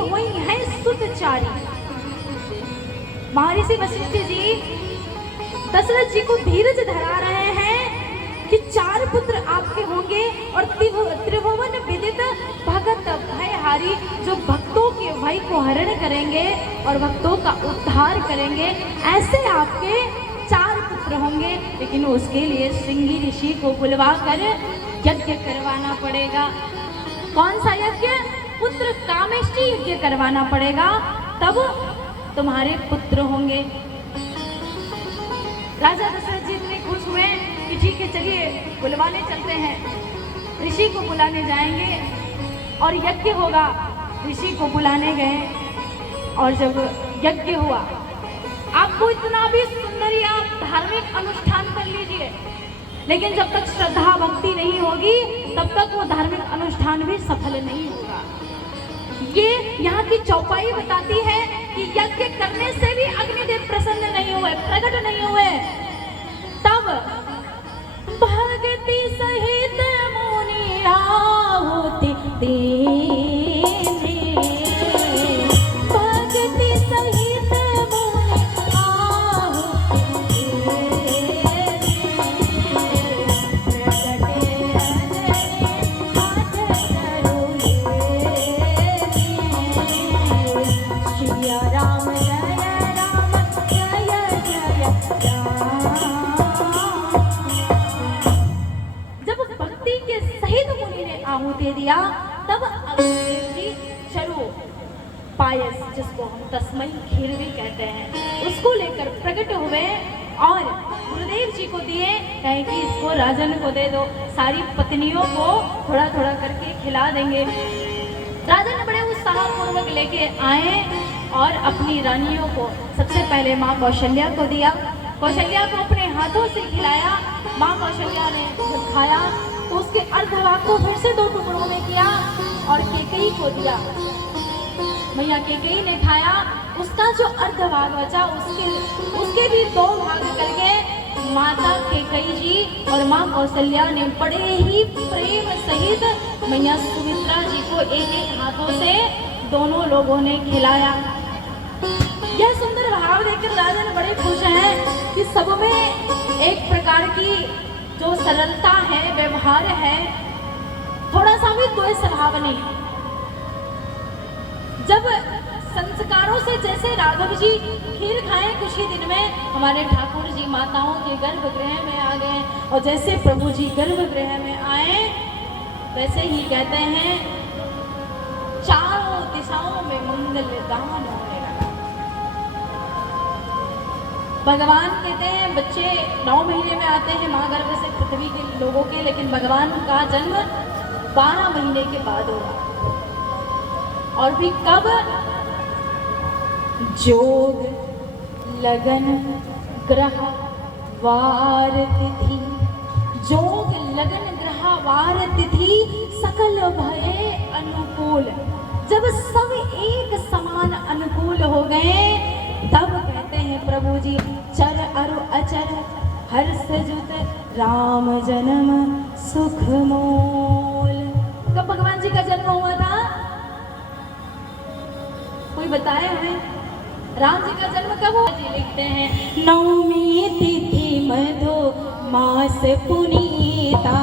हुई है सुतचारी। महर्षि वशिष्ठ जी दशरथ जी को धीरज धरा रहे हैं कि 4 पुत्र आपके होंगे और त्रिभुवन विदित भगत भयहारी, जो भक्तों के भय को हरण करेंगे और भक्तों का उद्धार करेंगे, ऐसे आपके 4 पुत्र होंगे। लेकिन उसके लिए श्रृंगी ऋषि को बुलवा कर यज्ञ करवाना पड़ेगा। कौन सा यज्ञ? पुत्र कामेष्टि यज्ञ करवाना पड़ेगा, तब तुम्हारे पुत्र होंगे। राजा दशरथ जी इतने खुश हुए कि ठीक है, चलिए बुलवाने चलते हैं। ऋषि को बुलाने जाएंगे और यज्ञ होगा। ऋषि को बुलाने गए और जब यज्ञ हुआ, आपको इतना भी सुंदर या धार्मिक अनुष्ठान कर लीजिए, लेकिन जब तक श्रद्धा भक्ति नहीं होगी तब तक वो धार्मिक अनुष्ठान भी सफल नहीं होगा। ये यहाँ की चौपाई बताती है कि यज्ञ करने से भी अग्निदेव प्रसन्न नहीं हुए, प्रकट नहीं हुए। तब भक्ति सहित मुनि आहुति देने, भक्ति सहित मुनि आहुति दे दिया। तब अग्निदेव जी चलो पायस, जिसको हम तस्मै खीर भी कहते हैं, उसको लेकर प्रकट हुए और गुरुदेव जी को दिए। कहे कि इसको राजन को दे दो, सारी पत्नियों को थोड़ा थोड़ा करके खिला देंगे। राजन बड़े उत्साहपूर्वक लेके आए और अपनी रानियों को सबसे पहले माँ कौशल्या को दिया। कौशल्या को अपने हाथों से खिलाया। माँ कौशल्या ने जब खाया तो उसके अर्धभाग को फिर से 2 टुकड़ों में किया और केकई को दिया। मैया केकई ने खाया, उसका जो अर्धभाग बचा उसके भी 2 भाग करके माता केकई जी और माँ कौशल्या ने बड़े ही प्रेम सहित मैया सुमित्रा जी को एक हाथों से दोनों लोगों ने खिलाया। यह सुंदर भाव देखकर राजन बड़े खुश हैं कि सब में एक प्रकार की जो सरलता है, व्यवहार है, थोड़ा सा भी कोई स्वभाव नहीं। जब संस्कारों से जैसे राघव जी खीर खाए कुछ ही दिन में हमारे ठाकुर जी माताओं के गर्भगृह में आ गए, और जैसे प्रभु जी गर्भगृह में आए वैसे ही कहते हैं चारों दिशाओं में मंगल गान होने लगा। भगवान कहते हैं बच्चे 9 महीने में आते हैं माँ गर्भ से पृथ्वी के लोगों के, लेकिन भगवान का जन्म 12 महीने के बाद हुआ। और भी कब? जोग लगन ग्रह वार तिथि, जोग लगन ग्रह वार तिथि सकल भये अनुकूल। जब सब एक समान अनुकूल हो गए तब कहते हैं प्रभु जी चर अरु अचर हर्ष जुत राम जन्म सुख मोल। कब भगवान जी का जन्म हुआ था? कोई बताए हमें? राम जी का जन्म कब हुआ? जी लिखते हैं 9वीं तिथि मधु मास पुनीता,